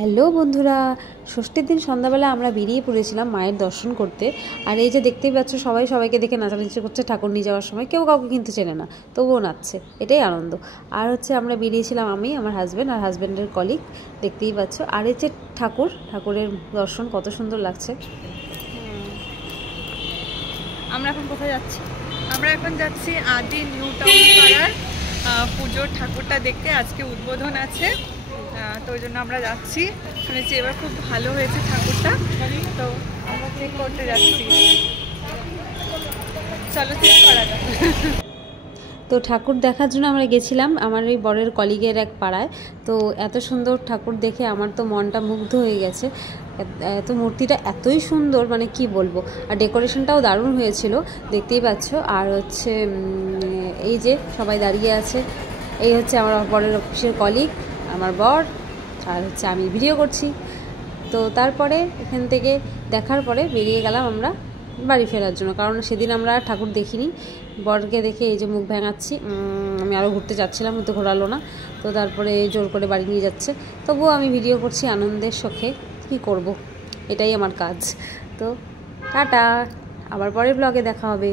Hello বন্ধুরা, ষষ্ঠীর দিন সন্ধ্যাবেলা আমরা বেরিয়ে পড়েছিলাম মায়ের দর্শন করতে। আর এই যে দেখতেই পাচ্ছ সবাই সবাইকে দেখে নাচানাচি করছে ঠাকুর নিয়ে যাওয়ার সময়। কেউ কাউকে কিন্তু চেনে না, তবুও নাচছে, এটাই আনন্দ। আর আমরা বেরিয়েছিলাম আমি, আমার হাজব্যান্ড আর হাজব্যান্ডের কলিগ, দেখতেই পাচ্ছ। আর এই যে ঠাকুরের দর্শন কত সুন্দর লাগছে। আমরা এখন কোথায় যাচ্ছি? আমরা এখন যাচ্ছি আদি নিউ টাউন পাড়ার পুজোর ঠাকুরটা দেখতে। আজকে উদ্বোধন আছে, তো ওই জন্য আমরা যাচ্ছি। শুনেছি এবার খুব ভালো হয়েছে ঠাকুরটা, তো আমরা চেক করতে যাচ্ছি। চলো চেক করা যাক। তো ঠাকুর দেখার জন্য আমরা গেছিলাম আমার এই বরের কলিগের এক পাড়ায়। তো এত সুন্দর ঠাকুর দেখে আমার তো মনটা মুগ্ধ হয়ে গেছে। এত মূর্তিটা এতই সুন্দর, মানে কি বলবো। আর ডেকোরেশনটাও দারুণ হয়েছিল, দেখতেই পাচ্ছ। আর এই যে সবাই দাঁড়িয়ে আছে, এই হচ্ছে আমার বরের অফিসের কলিগ, আমার বর, আর আমি ভিডিও করছি। তো তারপরে এখান থেকে দেখার পরে বেরিয়ে গেলাম আমরা বাড়ি ফেরার জন্য, কারণ সেদিন আমরা ঠাকুর দেখিনি। বরকে দেখে এই যে মুখ ভেঙাচ্ছি, আমি আরও ঘুরতে যাচ্ছিলাম কিন্তু ঘোরালো না। তো তারপরে জোর করে বাড়ি নিয়ে যাচ্ছে, তবুও আমি ভিডিও করছি আনন্দের শখে। কি করব, এটাই আমার কাজ। তো টাটা, আবার পরের ব্লগে দেখা হবে।